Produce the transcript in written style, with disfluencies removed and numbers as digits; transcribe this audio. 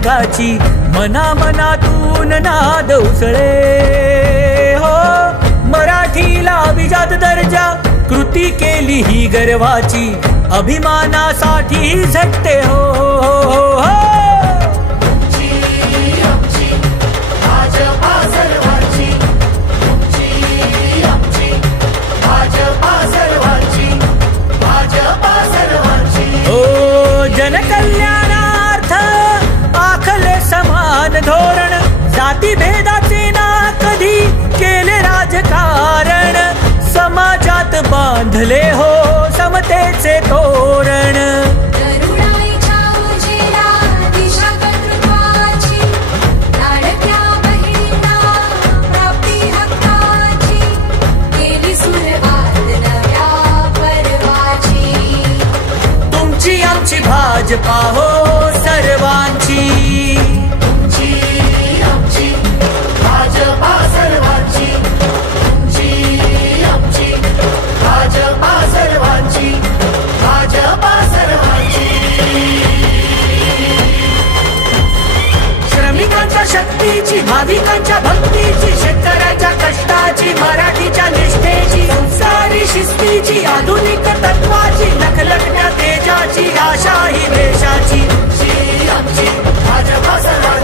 हक्काची, मना मनातून नाद उसळे हो. मराठीला अभिजात दर्जा, कृती केली ही गर्वाची, अभिमानासाठी झटते हो, हो, हो. जनकल्याणार्थ आखले समान धोरण, जाती भेदाचे ना कधी केले राजकारण, समाजात बांधले हो समतेचे तोरण. तुमची आमची भाजपा हो सर्वांची, तुमची आमची भाजपा सर्वांची, तुमची आमची भाजपा सर्वांची, भाजपा सर्वांची. श्रमिकांच्या शक्तीची, भाविकांच्या भक्तीची, शेतकऱ्याच्या कष्टाची, मराठीच्या निष्ठेची, संसारी शिस्तीची, आधुनिक तत्वाची, लखलखत्या तेजाची, आशा ही देशाची. आमची भाजपा सर्वांची.